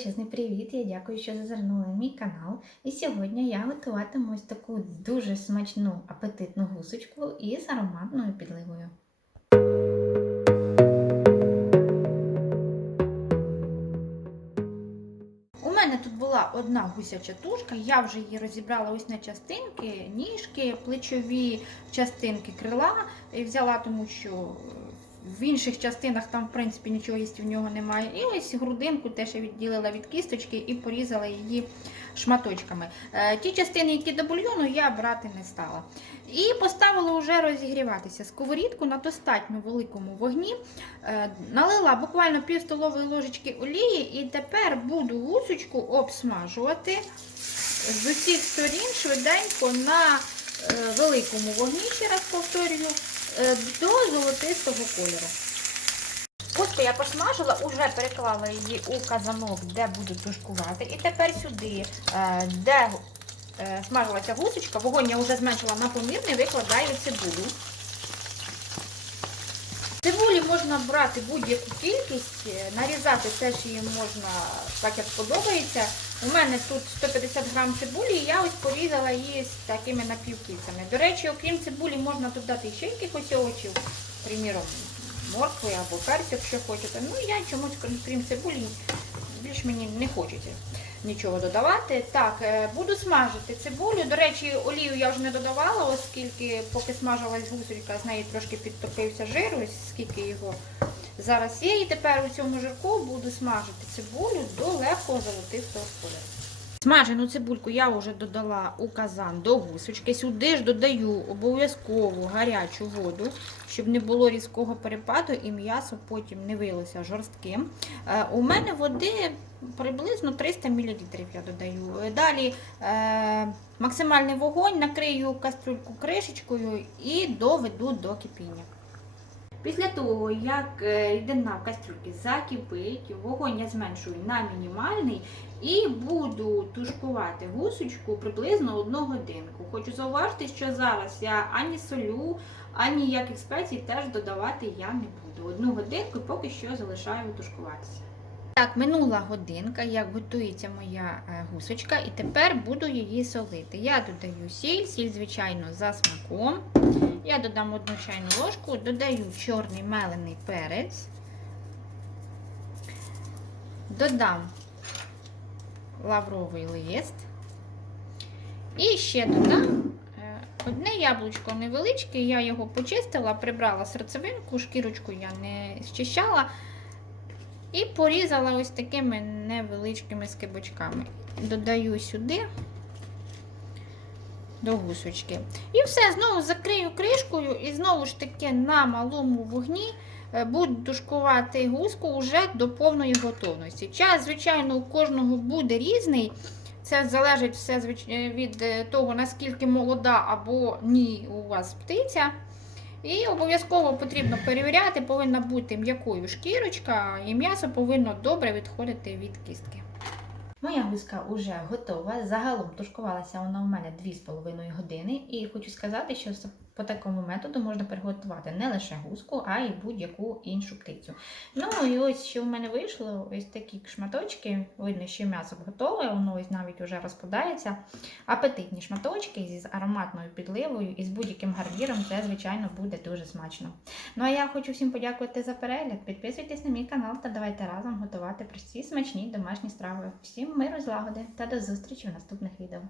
величезний привіт! Я дякую, що зазирнули мій канал. І сьогодні я готуватиму ось таку дуже смачну апетитну гусочку із ароматною підливою. У мене тут була одна гусяча тушка, я вже її розібрала ось на частинки, ніжки, плечові частинки крила і взяла, тому що в інших частинах там, в принципі, нічого їсти в нього немає. І ось грудинку теж я відділила від кісточки і порізала її шматочками. Е, Ті частини, які до бульйону, я брати не стала. І поставила вже розігріватися сковорідку на достатньо великому вогні. Е, Налила буквально пів столової ложечки олії, і тепер буду гусочку обсмажувати з усіх сторін швиденько на е, великому вогні, ще раз повторюю, до золотистого кольору. Костку я посмажила, уже переклала її у казанок, де буду тушкувати. І тепер сюди, е, де е, смажилася гусочка, вогонь я вже зменшила на помірний, викладаю цибулю. Цибулі можна брати будь-яку кількість, е, нарізати теж її можна так, як подобається. У мене тут 150 грам цибулі, і я ось порізала її з такими напівкільцями. До речі, окрім цибулі, можна додати ще якихось овочів, приміром, моркви або перцю, якщо хочете. Ну, я чомусь, крім цибулі, більш мені не хочеться нічого додавати. Так, е, буду смажити цибулю. До речі, олію я вже не додавала, оскільки поки смажилась гуселька, з неї трошки підтопився жир, ось скільки його зараз є. І тепер у цьому жирку буду смажити цибулю до легкого золотистого кольору. Смажену цибульку я вже додала у казан до гусочки. Сюди ж додаю обов'язково гарячу воду, щоб не було різкого перепаду і м'ясо потім не виялося жорстким. Е, У мене води приблизно 300 мл я додаю. Е, Далі е, максимальний вогонь, накрию кастрюльку кришечкою і доведу до кипіння. Після того, як е, рідина в кастрюльці закипить, вогонь я зменшую на мінімальний і буду тушкувати гусочку приблизно одну годинку. Хочу зауважити, що зараз я ані солю, ані ніяких спецій теж додавати я не буду. Одну годинку поки що залишаю тушкуватися. Так, минула годинка, як готується моя е, гусочка, і тепер буду її солити. Я додаю сіль, сіль, звичайно, за смаком. Я додам одну чайну ложку, додаю чорний мелений перець, додам лавровий лист. І ще додам е, одне яблучко невеличке, я його почистила, прибрала серцевинку, шкірочку я не щищала. І порізала ось такими невеличкими скибочками. Додаю сюди до гусочки. І все, знову закрию кришкою і знову ж таки на малому вогні е, буду тушкувати гуску вже до повної готовності. Час, звичайно, у кожного буде різний. Це залежить все від е, того, наскільки молода або ні у вас птиця. І обов'язково потрібно перевіряти, повинна бути м'якою шкірочка, і м'ясо повинно добре відходити від кістки. Моя гуска вже готова. Загалом тушкувалася вона у мене 2,5 години. І хочу сказати, що по такому методу можна приготувати не лише гуску, а й будь-яку іншу птицю. Ну і ось що в мене вийшло: ось такі шматочки. Видно, що м'ясо готове, воно ось навіть вже розкладається. Апетитні шматочки з ароматною підливою і з будь-яким гарніром, це, звичайно, буде дуже смачно. Ну а я хочу всім подякувати за перегляд. Підписуйтесь на мій канал та давайте разом готувати прості смачні домашні страви. Всім миру, злагоди та до зустрічі в наступних відео.